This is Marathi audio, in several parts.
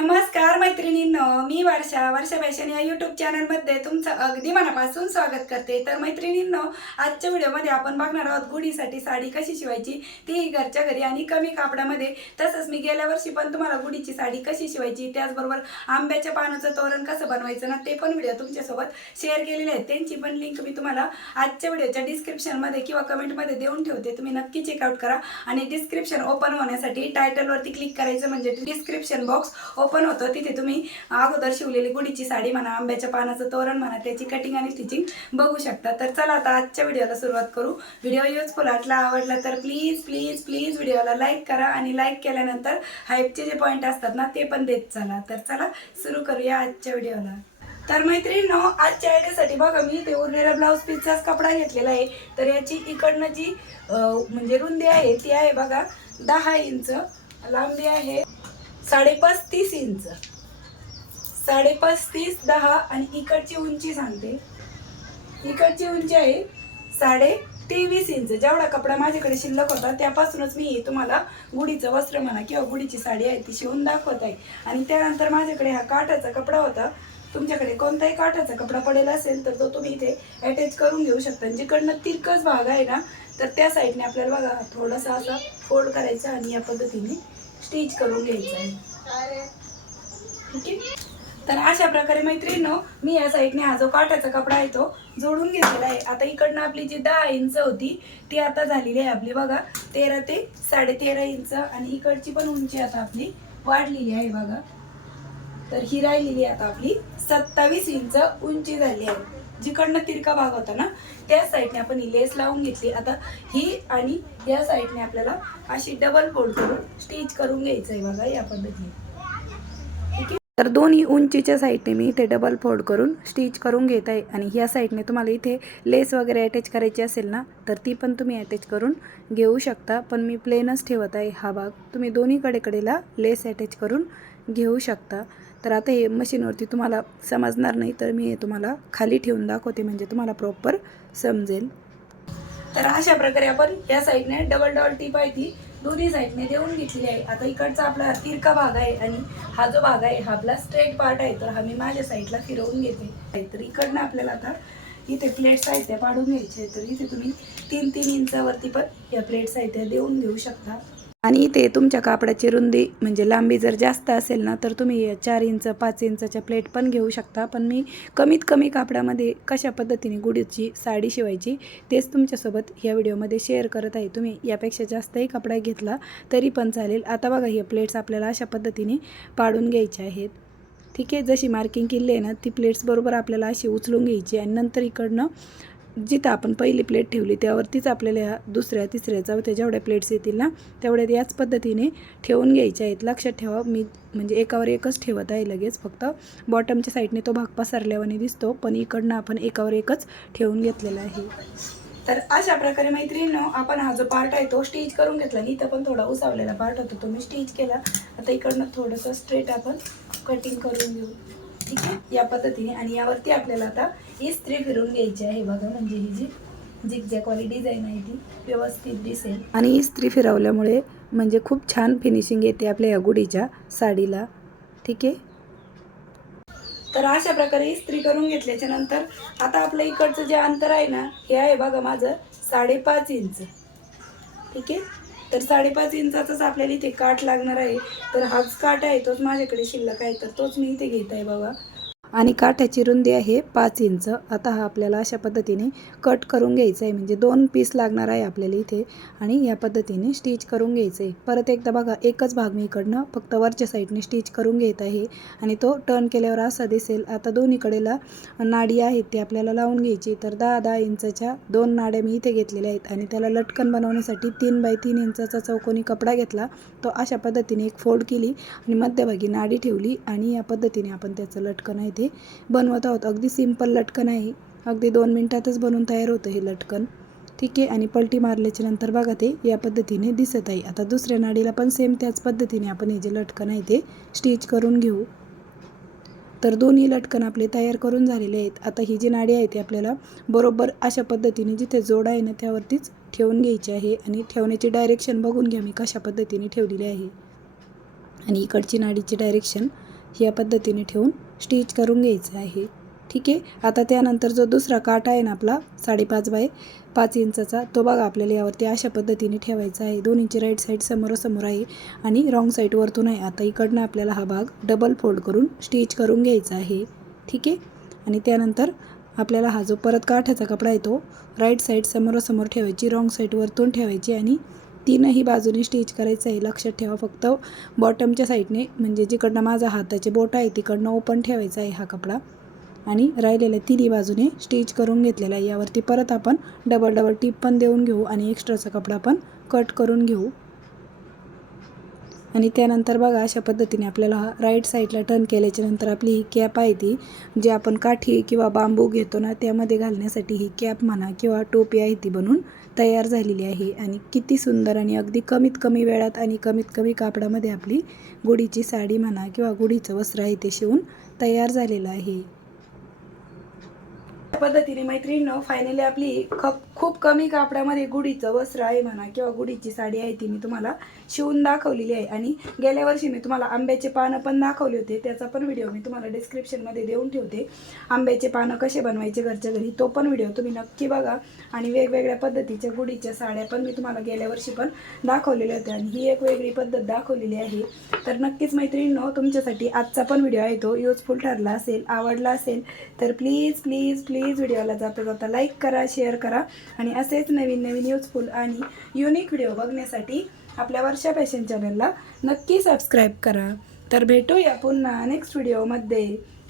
नमस्कार मैत्रिणींनो, मी वर्षा फॅशन या यूट्यूब चॅनलमध्ये तुमचं अगदी मनापासून स्वागत करते। तर मैत्रिणींनो, आजच्या व्हिडिओमध्ये आपण बघणार आहोत गुढीसाठी साडी कशी शिवायची, तीही घरच्या घरी आणि कमी कापडामध्ये। तसंच मी गेल्या वर्षी पण तुम्हाला गुढीची साडी कशी शिवायची, त्याचबरोबर आंब्याच्या पानाचं तोरण कसं बनवायचं ना, ते पण व्हिडिओ तुमच्यासोबत शेअर केलेले आहेत। त्यांची पण लिंक मी तुम्हाला आजच्या व्हिडिओच्या डिस्क्रिप्शनमध्ये किंवा कमेंटमध्ये देऊन ठेवते, तुम्ही नक्की चेकआउट करा। आणि डिस्क्रिप्शन ओपन होण्यासाठी टायटलवरती क्लिक करायचं, म्हणजे डिस्क्रिप्शन बॉक्स ओपन होतं। तिथे तुम्ही अगोदर शिवलेली गुढीची साडी म्हणा, आंब्याच्या पानाचं तोरण म्हणा, त्याची कटिंग आणि स्टिचिंग बघू शकता। तर चला आता आजच्या व्हिडिओला सुरुवात करू। व्हिडिओ युजफुल आवडला तर प्लीज प्लीज प्लीज व्हिडिओला लाईक करा आणि लाईक केल्यानंतर हाईपचे जे पॉईंट असतात ना, ते पण देत चला। तर चला सुरू करूया आजच्या व्हिडिओला। तर मैत्रिणींनो, आजच्या आयडियासाठी बघा मी ते उरलेला ब्लाऊज पीसचाच कपडा घेतलेला आहे। तर याची इकडनं जी म्हणजे रुंदी आहे ती आहे बघा 10 इंच, लांबी आहे 35.5 इंच, 35.5 10 आणि इकडची उंची सांगते, इकडची उंची आहे 23.5 इंच। जेवढा कपडा माझ्याकडे शिल्लक होता त्यापासूनच मी तुम्हाला गुढीचं वस्त्र म्हणा किंवा गुढीची साडी आहे ती शिवून दाखवत आहे। आणि त्यानंतर माझ्याकडे हा काठाचा कपडा होता, तुमच्याकडे कोणताही काठाचा कपडा पडेल असेल तर तो तुम्ही इथे अटॅच करून घेऊ शकता। जिकडनं तिरकस भाग आहे ना, तर त्या साईडने आपल्याला बघा थोडासा असा फोल्ड करायचा आणि या पद्धतीने स्टिच करून घ्यायचं आहे, ठीक आहे। तर अशा प्रकारे मैत्रिणींनो, मी या साईडने हा जो काठाचा कपडा आहे तो जोडून घेतलेला आहे। आता इकडनं आपली जी 10 इंच होती ती आता झालेली आहे आपली बघा 13 ते 13.5 इंच, आणि इकडची पण उंची आता आपली वाढलेली आहे बघा। तर ही राहिलेली आता आपली 27 इंच उंची झाली आहे। जिकडनं तिरका भाग होता ना त्या साईडने आपण ही लेस लावून घेतली। आता ही आणि या साईडने आपल्याला अशी डबल फोल्ड करून स्टिच करून घ्यायचं आहे बघा या पद्धतीने, ठीक आहे। तर दोन्ही उंचीच्या साईडने मी इथे डबल फोल्ड करून स्टिच करून घेत आहे। आणि ह्या साईडने तुम्हाला इथे लेस वगैरे अटॅच करायची असेल ना, तर ती पण तुम्ही अटॅच करून घेऊ शकता, पण मी प्लेनच ठेवत आहे हा भाग। तुम्ही दोन्ही कडेला लेस अटॅच करून घेऊ शकता। तर आता हे मशीनवरती तुम्हाला समजणार नाही, तर मी हे तुम्हाला खाली ठेवून दाखवते, म्हणजे तुम्हाला प्रॉपर समजेल। तर अशा प्रकारे आपण या साईडने डबल टीप आहे ती दोन्ही साईडने देऊन घेतलेली आहे। आता इकडचा आपला तिरका भाग आहे आणि हा जो भाग आहे हा आपला स्ट्रेट पार्ट आहे, तर हा मी माझ्या साईडला फिरवून घेते। तर इकडनं आपल्याला आता इथे प्लेट्स आहेत त्या पाडून घ्यायचे, तर इथे तुम्ही 3-3 इंचावरती पण या प्लेट्स आहेत त्या देऊन घेऊ शकता। आणि इथे तुमच्या कापडाची रुंदी म्हणजे लांबी जर जास्त असेल ना, तर तुम्ही 4 इंच 5 इंचाच्या प्लेट पण घेऊ शकता। पण मी कमीत कमी कापडामध्ये कशा पद्धतीने गुढीची साडी शिवायची तेच तुमच्यासोबत या व्हिडिओमध्ये शेअर करत आहे। तुम्ही यापेक्षा जास्तही कपडा घेतला तरी पण चालेल। आता बघा हे प्लेट्स आपल्याला अशा पद्धतीने पाडून घ्यायचे आहेत, ठीक आहे। जशी मार्किंग केली आहे ना ती प्लेट्स बरोबर आपल्याला अशी उचलून घ्यायची, आणि नंतर इकडनं जिथं आपण पहिली प्लेट ठेवली त्यावरतीच आपल्याला ह्या दुसऱ्या तिसऱ्या चौथ्या जेवढ्या प्लेट्स येतील ना तेवढ्या याच पद्धतीने ठेवून घ्यायच्या आहेत। लक्षात ठेवा, मी म्हणजे एकावर एकच ठेवत आहे लगेच, फक्त बॉटमच्या साईडने तो भाग पसरल्यावाने दिसतो, पण इकडनं आपण एकावर एकच ठेवून घेतलेला आहे। तर अशा प्रकारे मैत्रिणींनो, आपण हा जो पार्ट आहे तो स्टिच करून घेतला। इथं पण थोडा उसावलेला पार्ट होता तो मी स्टिच केला। आता इकडनं थोडंसं स्ट्रेट आपण कटिंग करून घेऊ, ठीक आहे, या पद्धतीने। आणि यावरती आपल्याला आता इस्त्री फिरून घ्यायची आहे बघा, म्हणजे ही जी झिगझॅगवाली डिझाईन आहे ती व्यवस्थित दिसेल। आणि इस्त्री फिरवल्यामुळे म्हणजे खूप छान फिनिशिंग येते आपल्या या गुढीच्या साडीला, ठीक आहे। तर अशा प्रकारे इस्त्री करून घेतल्याच्या नंतर आता आपलं इकडचं जे अंतर आहे ना हे आहे बघा माझं 5.5 इंच, ठीक आहे। तर 5.5 इंचाचाच आपल्याला इथे काठ लागणार आहे। तर हाच काठ आहे तोच माझ्याकडे शिल्लक आहे, तर तोच मी इथे घेत आहे बघा। आणि काठाची रुंदी आहे 5 इंच। आता हा आपल्याला अशा पद्धतीने कट करून घ्यायचा आहे, म्हणजे 2 पीस लागणार आहे आपल्याला इथे, आणि या पद्धतीने स्टिच करून घ्यायचं आहे। परत एकदा बघा एकच भाग मी इकडनं फक्त वरच्या साईडने स्टिच करून घेत आहे, आणि तो टर्न केल्यावर असा दिसेल। आता दोन्हीकडेला नाडी आहेत ती आपल्याला लावून घ्यायची। तर 10-10 इंचाच्या 2 नाड्या मी इथे घेतलेल्या आहेत, आणि त्याला लटकन बनवण्यासाठी 3x3 इंचाचा चौकोनी कपडा घेतला। तो अशा पद्धतीने एक फोल्ड केली आणि मध्यभागी नाडी ठेवली, आणि या पद्धतीने आपण त्याचं लटकन आहे ते बनवत आहोत। अगदी सिंपल लटकन आहे, अगदी 2 मिनिटातच बनवून तयार होतं हे लटकन, ठीक आहे। आणि पलटी मारल्याच्या नंतर बघा ते या पद्धतीने दिसत आहे। आता दुसऱ्या नाडीला पण सेम त्याच पद्धतीने आपण हे जे लटकन आहे ते स्टिच करून घेऊ। तर दोन्ही लटकन आपले तयार करून झालेले आहेत। आता ही जी नाडी आहे ती आपल्याला बरोबर अशा पद्धतीने जिथे जोड आहे ना त्यावरतीच ठेवून घ्यायची आहे, आणि ठेवण्याची डायरेक्शन बघून घ्या मी कशा पद्धतीने ठेवलेली आहे। आणि इकडची नाडीची डायरेक्शन या पद्धतीने ठेवून स्टिच करून घ्यायचं आहे. ठीक आहे. आता त्यानंतर जो दुसरा काटा आहे ना आपला 5.5 बाय 5 इंचाचा, तो बघा आपल्याला यावरती अशा पद्धतीने ठेवायचा आहे. दोन्हीची राईट साईड समोरासमोर आहे आणि रॉंग साईड वरतून आहे. आता इकडनं आपल्याला हा भाग डबल फोल्ड करून स्टिच करून घ्यायचा आहे. ठीक आहे. आणि त्यानंतर आपल्याला हा जो परत काठाचा कपडा आहे तो राईट साईड समोरासमोर ठेवायची, रॉंग साईड वरतून ठेवायची आणि तीनही बाजूनी स्टिच करायचं आहे. लक्षात ठेवा फक्त बॉटमच्या साईडने म्हणजे जिकडनं माझा हाताचे बोट आहे तिकडनं ओपन ठेवायचा आहे हा कपडा आणि राहिलेल्या तिन्ही बाजूने स्टिच करून घेतलेला आहे. यावरती परत आपण डबल टिप पण देऊन घेऊ आणि एक्स्ट्राचा कपडा पण कट करून घेऊ. आणि त्यानंतर बघा अशा पद्धतीने आपल्याला राईट साईडला टर्न केल्याच्या नंतर आपली ही कॅप आहे ती जी आपण काठी किंवा बांबू घेतो ना त्यामध्ये घालण्यासाठी ही कॅप म्हणा किंवा टोपी आहे ती बनून तयार झालेली आहे. आणि किती सुंदर आणि अगदी कमीत कमी वेळात आणि कमीत कमी कापडामध्ये आपली गुढीची साडी म्हणा किंवा गुढीचं वस्त्र आहे ते शिवून तयार झालेलं आहे. पद्धतीने मैत्रिणींनो फायनली आपली खूप कमी कापडामध्ये गुढीचं वस्त्र आहे म्हणा किंवा गुढीची साडी आहे ती मी तुम्हाला शिवून दाखवलेली आहे. आणि गेल्या वर्षी मी तुम्हाला आंब्याचे पानं पण दाखवले होते, त्याचा पण व्हिडिओ मी तुम्हाला डिस्क्रिप्शनमध्ये देऊन ठेवते. आंब्याचे पानं कसे बनवायचे घरच्या घरी तो पण व्हिडिओ तुम्ही नक्की बघा. आणि वेगवेगळ्या पद्धतीच्या गुढीच्या साड्या पण मी तुम्हाला गेल्या वर्षी पण दाखवलेल्या होत्या आणि ही एक वेगळी पद्धत दाखवलेली आहे. तर नक्कीच मैत्रिणींनो तुमच्यासाठी आजचा पण व्हिडिओ आहे तो युजफुल ठरला असेल, आवडला असेल तर प्लीज प्लीज प्लीज व्हिडिओला जाता जाता लाईक करा, शेअर करा आणि असेच नवीन नवीन युजफुल आणि युनिक व्हिडिओ बघण्यासाठी आपल्या वर्षा फॅशन चॅनलला नक्की सबस्क्राईब करा. तर भेटूया पुन्हा नेक्स्ट व्हिडिओमध्ये.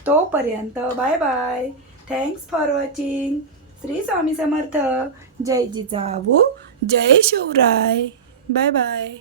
तोपर्यंत bye bye. Thanks for watching. Shri Swami Samarth. जय जिजाऊ, जय शिवराय. Bye bye.